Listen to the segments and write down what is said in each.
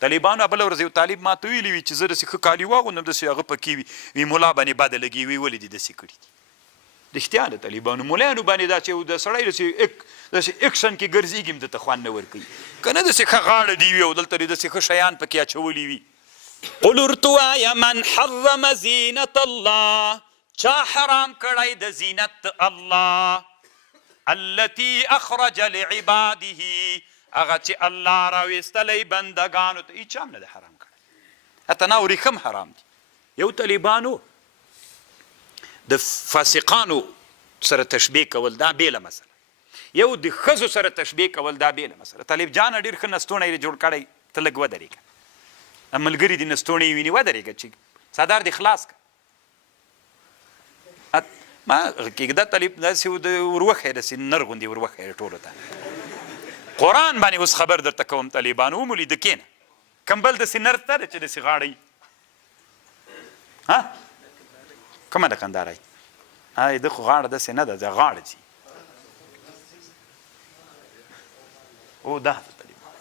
طالبانو بله ورځ یو طالب ما ته ویلي وي چې زه داسې ښه کالي واغوندم داسې هغه پکې وي ملا باندې بده لګي وي ولې دې داسې کړي دي رښتیا د طالبانو ملایانو باندې دا چې د سړی داسې اکشن کې ګرځېږي هم درته خوند نه ورکوي که نه داسې ښه غاړه دي وي او دلته دې داسې ښه شیان پکې اچولي وي قل ورته وایه من حرم زینت الله چا حرام کړی د زینت الله التي اخرج لعباده هغه چې الله راویستلی بندګانو ته هېچا هم نه ده حرام کړی حتی نه ورېښه هم حرام دي یو طالبانو د فاسقانو سره تشبیه کول دا بیله مسله یو د ښځو سره تشبیه کول دا بیله مسله طالب جانه ډېر ښه نستوڼی یې جوړ کړی ته لږ ودرېږه ملګري دې نستوڼی یې ویني ودرېږه چې څادر دې خلاص کړه ما کېږده طالب داسې وروښی داسې نر غوندې وروښی ټولو ته قرآن باندې اوس خبر درته کوم طالبانو ومولید کېنه کمبل داسې نر ته ده چې داسې غاړه وي ها کومه ده کنداره ده خو غاړه داسې نه ده دا غاړه ځي او دا ده طالبان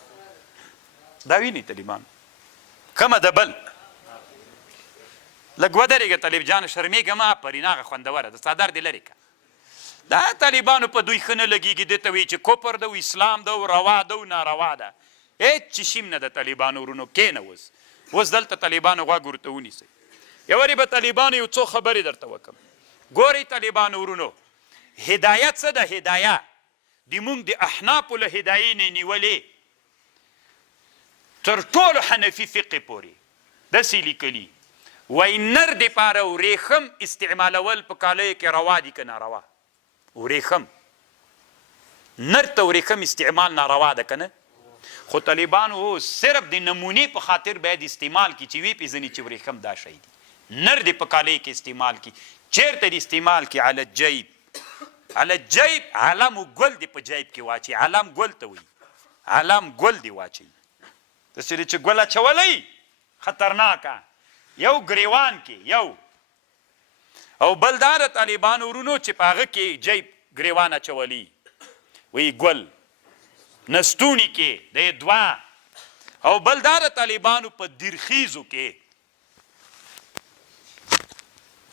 دا ویني طالبان کومه ده بل لږ ودرېږه طالب جان شرمېږه مه آفرین هغه خوندوره ده څادر دې لرې که دا طالبانو په دوی ښه نه لګېږي دې ته وایي چې کفر ده او اسلام ده او روا ده او ناروا ده هېڅ چې شیم نه ده طالبانو ورونو کښېنه اوس دلته طالبانو غوږ ورته ونیسئ یوارې به طالبانو یو څو خبرې درته وکړم ګورئ طالبانو ورونو هدایت څه ده هدایه د مونږ د احنافو له هدایې نه نیولې تر ټولو حنفي فقې پورې داسې لیکلي وایي نر دپاره ورېښم استعمالول په کالیو کې روا دي که ناروا ورېښم نر ته ورېښم استعمال ناروا ده که نه خو طالبانو صرف د نمونې په خاطر باید استعمال کړي چې ویې پېژني چې ورېښم دا شی دي نر دې په کالیو کې استعمال کړي چېرته دې استعمال کړي علی الجیب علی الجیب علم و ګل دې په جیب کې واچوي علم ګل ته وایي علم ګل دې واچوي داسې دی چې ګل اچولی خطرناکه یو ګریوان کې یو او بل دا د طالبانو ورونو چې په هغه کې جیب ګریوان اچولی وایي ګل نستوني کې د دوه او بل دا د طالبانو په دیرخیزو کې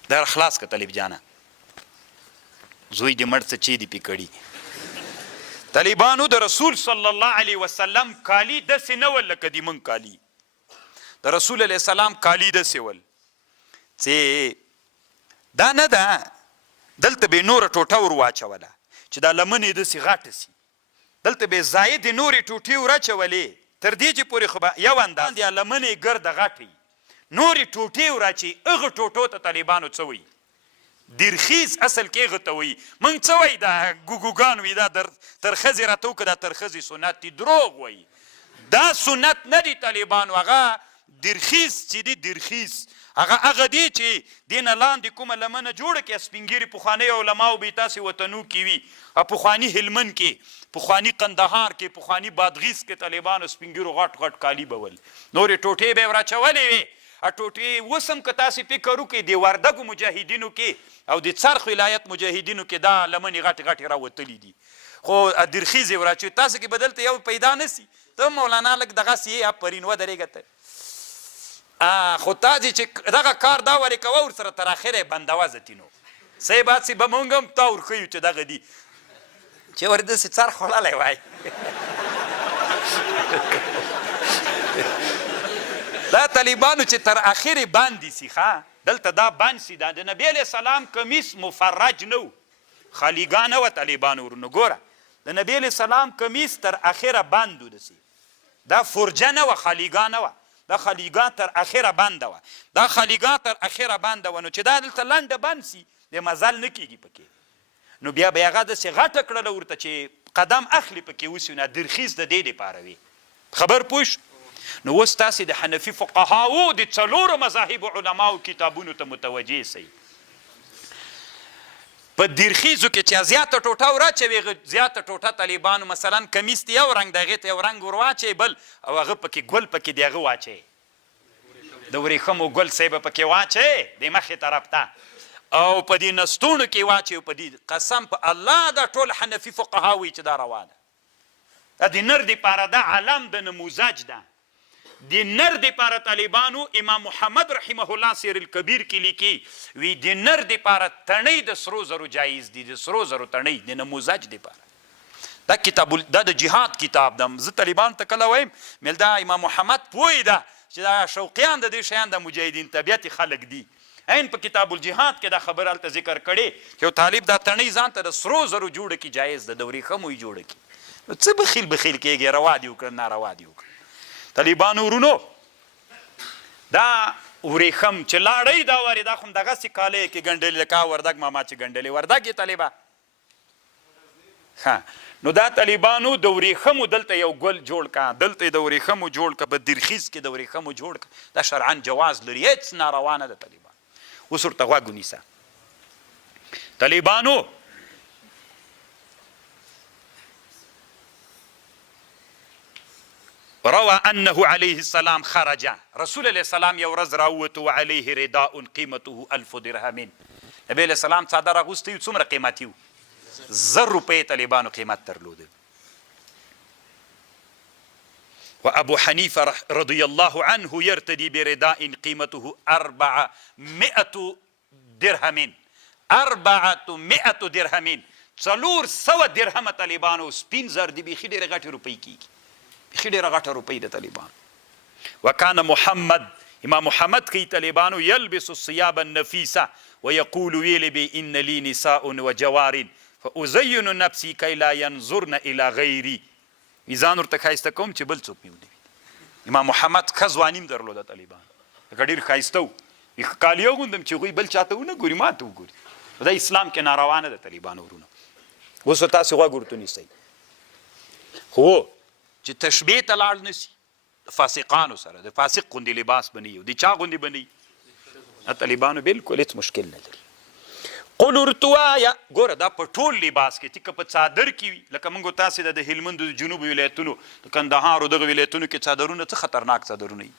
در خلاص که طالب جانا زوی دې مړ څه چی دې پې کړي طالبانو د رسول صلی الله علیه وسلم کالي داسې نه ول لکه د مونږ کالي د رسول علیه السلام کالي داسې ول چې دا نه ده دلته به یې نوره ټوټه ور واچوله چې دا لمنې داسې غټه سي دلته به یې زاید نورې ټوټې ور اچولې تر دې چې پورې خو به یو انداز د لمنې ګرده غټې نورې ټوټې ور اچي هغه ټوټو ته طالبانو څه وایي دیرخیز اصل کې هغه ته وایي موږ څه وایي دا ګوګوګان وایي دا تر ښځې راته وکړه دا تر ښځې سنت دي دروغ وایي دا سنت نه دي طالبانو هغه دیرخیز چې دي دیرخیز هغه دی چې دې نه لاندې کومه لمنه جوړه کړي سپینګیري پخواني علماو به یې تاسې وطنو کې وي پخواني هلمند کې پخواني قندهار کې پخواني بادغیس کې طالبانو سپینګیرو غټ غټ کالي به ول نورې ټوټې به یې ور اچولې وې ټوټې اوس هم که تاسې فکر وکړئ د وردګو مجاهدینو کې او د څرخ ولایت مجاهدینو کې دا لمنې غټې غټې راوتلي دي خو درخیز یې ور اچوي تاسو کې به دلته یو پیدا نه سي ته مولانا لږ دغسې یې آفرین ودرېږه ته خو تاسې چې دغه کار دا ورې کوه ورسره تر اخره یې بندوه زتینو صحیح بات سي به مونږ هم تا ورښیو چې دغه دي چې ور داسې څرخ وړلی وای دا طالبانو چې تر اخرې باندې سي ښه دلته دا بند سي دا د نبي علیه السلام کمیس مفرج نه و خالیګا نه وه طالبانو ورونو ګوره د نبي علیه السلام کمیس تر اخره بند و دسي دا فرجه نه وه خالیګا نه وه دا خالیګا تر اخره بنده وه دا خالیګا تر اخره بنده وه نو چې دا دلته لنډه بند سي د مزل نه کېږي پکې نو بیا به یې هغه داسې غټه کړله ورته چې قدم اخلي پکې اوسي نه درخیز د دې دپاره وي خبر پوه شو نو اوس تاسې د حنفي فقهاو د څلورو مذاهبو علماو کتابونو ته متوجه سئ په دیرخیزو کې چې زیاته ټوټه ور اچوي زیاته ټوټه طالبانو مثلا کمیس ته یو رنګ د هغې ته یو رنګ ور واچوي بل او هغه پکې ګل پکې د هغه واچوي د ورېښمو ګل صحیح به پکې واچوي د مخې طرف ته او په دې نستونو کې واچوي په دې قسم په الله دا ټول حنفي فقها وایي چې دا روا ده د نر دپاره دا علم د نموزج ده د نر دپاره طالبانو امام محمد رحمه الله سیر الکبیر کې لیکي وی د نر دپاره تڼۍ د سرو زرو جایز دي د سرو زرو تڼۍ د نموزج دپاره دا کتاب دا د جهاد کتاب ده زه طالبان ته کله وایم مل دا امام محمد پوه ده چې دا شوقیان د دې شیان د مجاهدین طبیعت خلق دي عین په کتاب الجهاد کې دا خبر هلته ذکر کړی چې یو طالب دا تڼۍ ځان ته د سرو زرو جوړه کړي جایز ده د ورېښمو یې جوړه کړي نو څه بخیل بخیل کېږي روا دي وکړه ناروا دي وکړه طالبانو ورونو دا ورېښم چې لاړی دا وارې دا خو هم دغسې کالی کې ګنډلې لکه وردګ ماما چې ګنډلې وردګ یې طالبه نو دا طالبانو د ورېښمو دلته یو ګل جوړ که دلته یې د ورېښمو جوړ که په درخیز کې د ورېښمو جوړ که دا شرعا جواز لري هېڅ ناروا نه ده طالبان اوس ورته غوږ ونیسه طالبانو روى انه عليه السلام خرج رسول الله السلام یو ورځ راووت وعليه رداء قیمته 1000 درهم نبی علیه السلام څادر اغوستی و څومره قیمتي و 1000 روپۍ طالبانو قیمت درلوده وابو حنیفه رضی الله عنه يرتدي برداء قیمته 400 درهم 400 درهم 400 درهم طالبانو سپین زر دي بیخي ډېرې غټې روپۍ کېږي بیخي ډېره غټه روپۍ د طالبانو وکان محمد امام محمد کوي طالبانو یلبس الثياب النفیسه ویقول ویلی بی ان لی نساء وجوار فازین نفسی کی لا ینظرن الى غیری ځان ورته ښایسته کوم چې بل څوک مې ونه ویني امام محمد ښه ځواني هم درلوده طالبانو لکه ډېر ښایسته و کالیو غوندم چې هغوی بل چاته ونه ګوري ما ته وګوري دا اسلام کې ناروا نه ده طالبانو ورونه اوس تاسې غوږ ورته نیسئ خو چې تشبیه ته لاړ نسي د فاسقانو سره د فاسق غوندې لباس به نه وي د چا غوندې به نه وي طالبانو بالکل هېڅ مشکل نه لري قل ورته وایه ګوره دا په ټول لباس کې چې که په څادر کې وي لکه موږ تاسې د هلمند د جنوب ولایتونو د کندهار او دغه ولایتونو کې څادرونه څه خطرناک څادرونه وي